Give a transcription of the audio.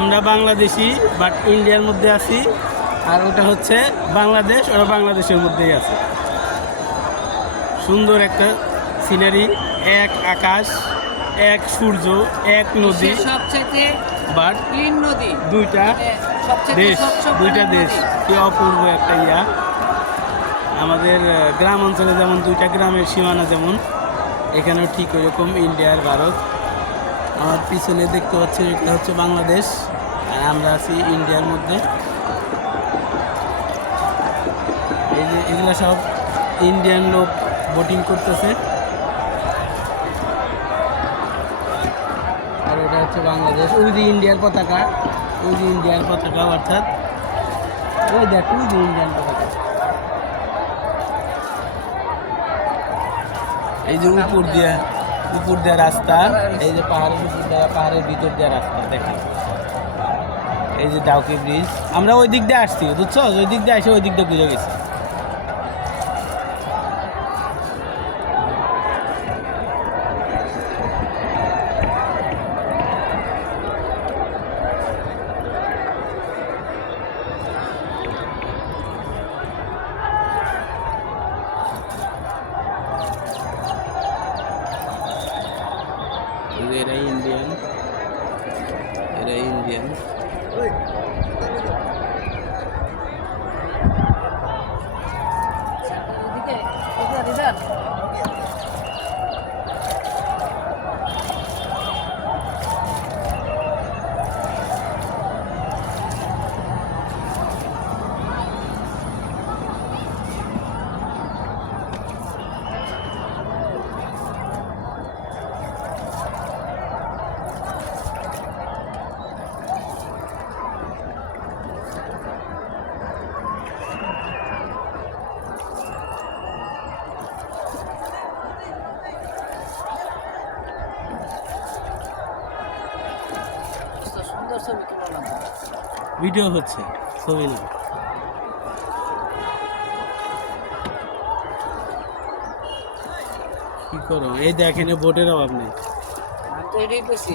আমরা বাংলাদেশি বাট ইন্ডিয়ার মধ্যে আছি, আর ওটা হচ্ছে বাংলাদেশ, ওরা বাংলাদেশের মধ্যেই আছে। সুন্দর একটা সিনারি, এক আকাশ, এক সূর্য, এক নদী, সবচেয়ে বাট ক্লিন নদী, দুইটা দেশ, দুইটা দেশ। কি অপূর্ব একটা ইয়া। আমাদের গ্রাম অঞ্চলে যেমন দুইটা গ্রামের সীমানা, যেমন এখানেও ঠিক ওইরকম ইন্ডিয়া আর ভারত। আমার পিছনে দেখতে পাচ্ছি এটা হচ্ছে বাংলাদেশ, আর আমরা আছি ইন্ডিয়ার মধ্যে। এই যে এগুলো সব ইন্ডিয়ান লোক বোটিং করতেছে, আর ওটা হচ্ছে বাংলাদেশ। ওই যে ইন্ডিয়ার পতাকা, ওই যে ইন্ডিয়ার পতাকা, অর্থাৎ ওই দেখ ওই যে ইন্ডিয়ান পতাকা। এই যে উপর দিয়ে রাস্তা, এই যে পাহাড়ের উপর দিয়ে, পাহাড়ের ভিতর দিয়ে রাস্তা দেখেন। এই যে ডাউকি ব্রিজ, আমরা ওই দিক দিয়ে আসছি, বুঝছো? ওই দিক দিয়ে এসে ওই দিক দিয়ে বুঝে গেছি। এরা ইন্ডিয়ান, এরা ইন্ডিয়ান। ভিডিও হচ্ছে, ছবি না। কি করো? এই দেখেন বোটের অভাব নেই। আমি তো এটাই বলছি।